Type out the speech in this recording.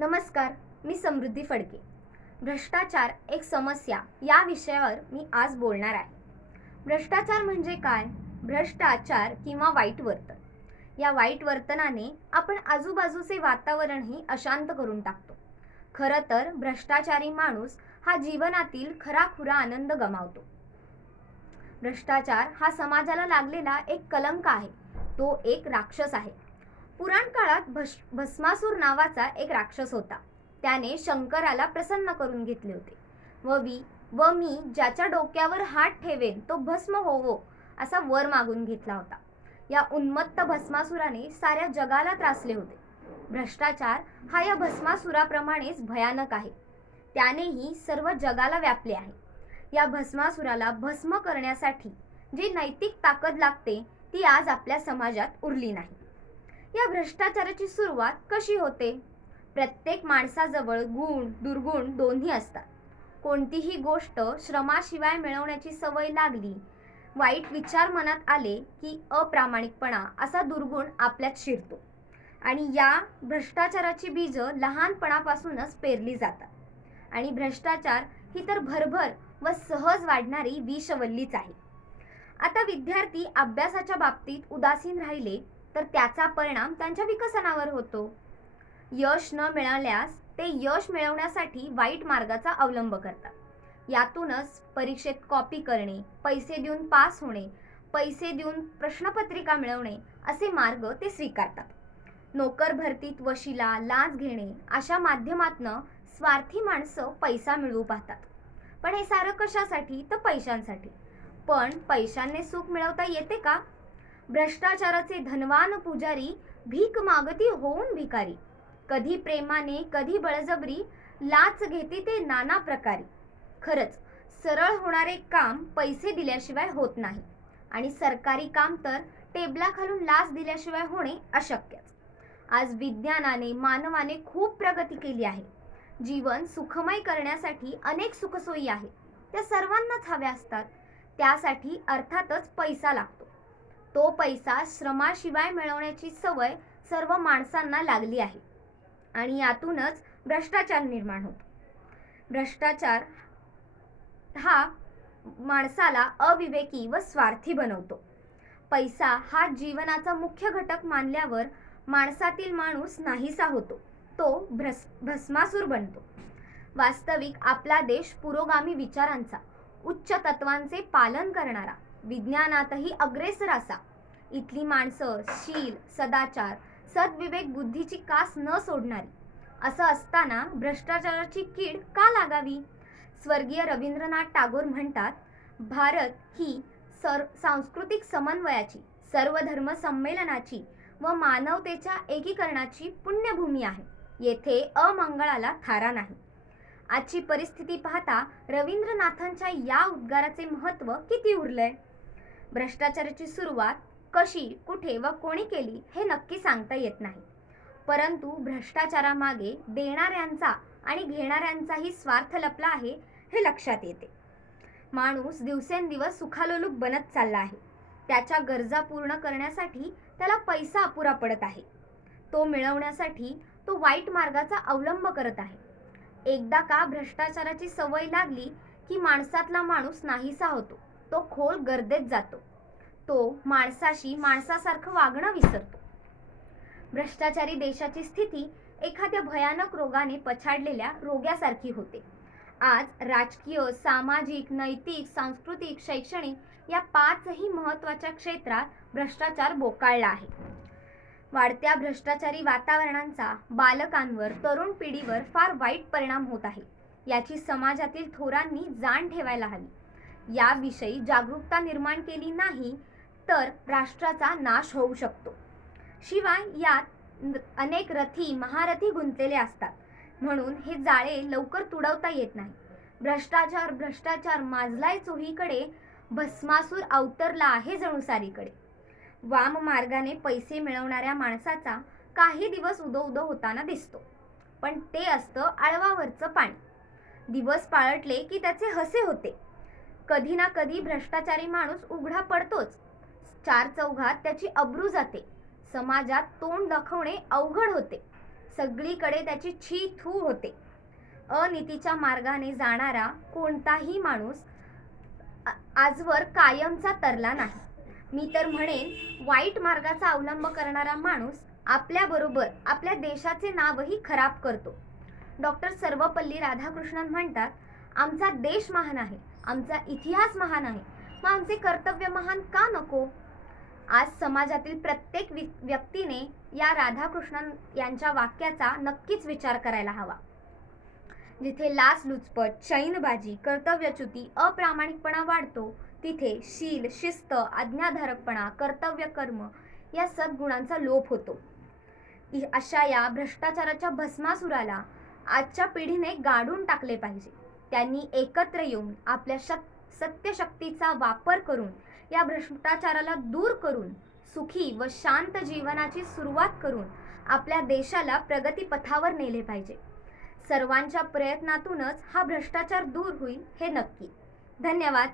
नमस्कार, मी समृद्धी फडके. भ्रष्टाचार एक समस्या या विषयावर मी आज बोलणार आहे. भ्रष्टाचार म्हणजे काय? भ्रष्टाचार किंवा वाईट वर्तन. या वाईट वर्तनाने आपण आजूबाजूचे वातावरणही अशांत करून टाकतो. खरं तर भ्रष्टाचारी माणूस हा जीवनातील खराखुरा आनंद गमावतो. भ्रष्टाचार हा समाजाला लागलेला एक कलंक आहे. तो एक राक्षस आहे. पुराण काळात भस्मासूर नावाचा एक राक्षस होता. त्याने शंकराला प्रसन्न करून घेतले होते व मी ज्याच्या डोक्यावर हात ठेवेन तो भस्म होवो असा वर मागून घेतला होता. या उन्मत्त भस्मासुराने साऱ्या जगाला त्रासले होते. भ्रष्टाचार हा या भस्मासुराप्रमाणेच भयानक आहे. त्यानेही सर्व जगाला व्यापले आहे. या भस्मासुराला भस्म करण्यासाठी जी नैतिक ताकद लागते ती आज आपल्या समाजात उरली नाही. या भ्रष्टाचाराची सुरुवात कशी होते? प्रत्येक माणसाजवळ गुण दुर्गुण दोन्ही असतात. कोणतीही गोष्ट श्रमाशिवाय मिळवण्याची सवय लागली, वाईट विचार मनात आले की अप्रामाणिकपणा असा दुर्गुण आपल्यात शिरतो आणि या भ्रष्टाचाराची बीज लहानपणापासूनच पेरली जातात आणि भ्रष्टाचार ही तर भरभर व सहज वाढणारी विषवल्लीच आहे. आता विद्यार्थी अभ्यासाच्या बाबतीत उदासीन राहिले तर त्याचा परिणाम त्यांच्या विकसनावर होतो. यश न मिळाल्यास ते यश मिळवण्यासाठी वाईट मार्गाचा अवलंब करतात. यातूनच परीक्षेत कॉपी करणे, पैसे देऊन पास होणे, पैसे देऊन प्रश्नपत्रिका मिळवणे असे मार्ग ते स्वीकारतात. नोकर भरतीत वशिला, लाच घेणे अशा माध्यमातनं स्वार्थी माणसं पैसा मिळवू पाहतात. पण हे सारं कशासाठी? तर पैशांसाठी. पण पैशांनी सुख मिळवता येते का? भ्रष्टाचाराचे धनवान पुजारी भीक मागती होऊन भिकारी. कधी प्रेमाने कधी बळजबरी, लाच घेते ते नाना प्रकारी. खरंच सरळ होणारे काम पैसे दिल्याशिवाय होत नाही आणि सरकारी काम तर टेबलाखालून लाच दिल्याशिवाय होणे अशक्यच. आज विज्ञानाने मानवाने खूप प्रगती केली आहे. जीवन सुखमय करण्यासाठी अनेक सुखसोयी आहेत. त्या सर्वांनाच हव्या असतात. त्यासाठी अर्थातच पैसा लागतो. तो पैसा श्रमाशिवाय मिळवण्याची सवय सर्व माणसांना लागली आहे आणि यातूनच भ्रष्टाचार निर्माण होतो. भ्रष्टाचार हा माणसाला अविवेकी व स्वार्थी बनवतो. पैसा हा जीवनाचा मुख्य घटक मानल्यावर माणसातील माणूस नाहीसा होतो. तो भस्मासूर बनतो. वास्तविक आपला देश पुरोगामी विचारांचा, उच्च तत्वांचे पालन करणारा, विज्ञानातही अग्रेसर असा. इथली माणसं शील, सदाचार, सद्विवेक बुद्धीची कास न सोडणारी. असं असताना भ्रष्टाचाराची कीड का लागावी? स्वर्गीय रवींद्रनाथ टागोर म्हणतात, भारत ही सांस्कृतिक समन्वयाची, सर्व धर्म संमेलनाची व मानवतेच्या एकीकरणाची पुण्यभूमी आहे. येथे अमंगळाला थारा नाही. आजची परिस्थिती पाहता रवींद्रनाथांच्या या उद्गाराचे महत्त्व किती उरलंय? भ्रष्टाचाराची सुरुवात कशी, कुठे व कोणी केली हे नक्की सांगता येत नाही. परंतु भ्रष्टाचारामागे देणाऱ्यांचा आणि घेणाऱ्यांचाही स्वार्थ लपला आहे हे लक्षात येते. माणूस दिवसेंदिवस सुखालोलुप बनत चालला आहे. त्याच्या गरजा पूर्ण करण्यासाठी त्याला पैसा अपुरा पडत आहे. तो मिळवण्यासाठी तो वाईट मार्गाचा अवलंब करत आहे. एकदा का भ्रष्टाचाराची सवय लागली की माणसातला माणूस नाहीसा होतो. तो खोल गर्देत जातो. तो माणसाशी माणसासारखं वागणं विसरतो. भ्रष्टाचारी देशाची स्थिती एखाद्या भयानक रोगाने पछाडलेल्या रोग्यासारखी होते. आज राजकीय, सामाजिक, नैतिक, सांस्कृतिक, शैक्षणिक या पाचही महत्त्वाच्या क्षेत्रात भ्रष्टाचार बोकाळला आहे. वाढत्या भ्रष्टाचारी वातावरणाचा बालकांवर, तरुण पिढीवर फार वाईट परिणाम होत आहे. याची समाजातील थोरांनी जाण ठेवायला हवी. याविषयी जागरूकता निर्माण केली नाही तर राष्ट्राचा नाश होऊ शकतो. शिवाय यात अनेक रथी, महारथी गुंतलेले असतात. म्हणून हे जाळे लवकर तुडवता येत नाही. भ्रष्टाचार भ्रष्टाचार माजलाय चोहीकडे, भस्मासूर अवतरला आहे जणू सारीकडे. वाम मार्गाने पैसे मिळवणाऱ्या माणसाचा काही दिवस उदो उदो होताना दिसतो. पण ते असतं आळवावरचं पाणी. दिवस पाळटले की त्याचे हसे होते. कधी ना कधी भ्रष्टाचारी माणूस उघडा पडतोच. चार चौघात त्याची अब्रू जाते. समाजात तोंड दाखवणे अवघड होते. सगळीकडे त्याची छी थू होते. अनीतीच्या मार्गाने जाणारा कोणताही माणूस आजवर कायमचा तरला नाही. मी तर म्हणेन, वाईट मार्गाचा अवलंब करणारा माणूस आपल्याबरोबर आपल्या देशाचे नावही खराब करतो. डॉक्टर सर्वपल्ली राधाकृष्णन म्हणतात, आमचा देश महान आहे, आमचा इतिहास महान आहे, मग आमचे कर्तव्य महान का नको? आज समाजातील प्रत्येक व्यक्तीने या राधाकृष्णन यांच्या वाक्याचा नक्कीच विचार करायला हवा. जिथे लाचलुचपत, चैनबाजी, कर्तव्यच्युती, अप्रामाणिकपणा वाढतो, तिथे शील, शिस्त, आज्ञाधारकपणा, कर्तव्य कर्म या सद्गुणांचा लोप होतो. अशा या भ्रष्टाचाराच्या भस्मासुराला आजच्या पिढीने गाडून टाकले पाहिजे. त्यांनी एकत्र येऊन आपल्या सत्यशक्तीचा वापर करून या भ्रष्टाचाराला दूर करून सुखी व शांत जीवनाची सुरुवात करून आपल्या देशाला प्रगतीपथावर नेले पाहिजे. सर्वांच्या प्रयत्नातूनच हा भ्रष्टाचार दूर होईल हे नक्की. धन्यवाद.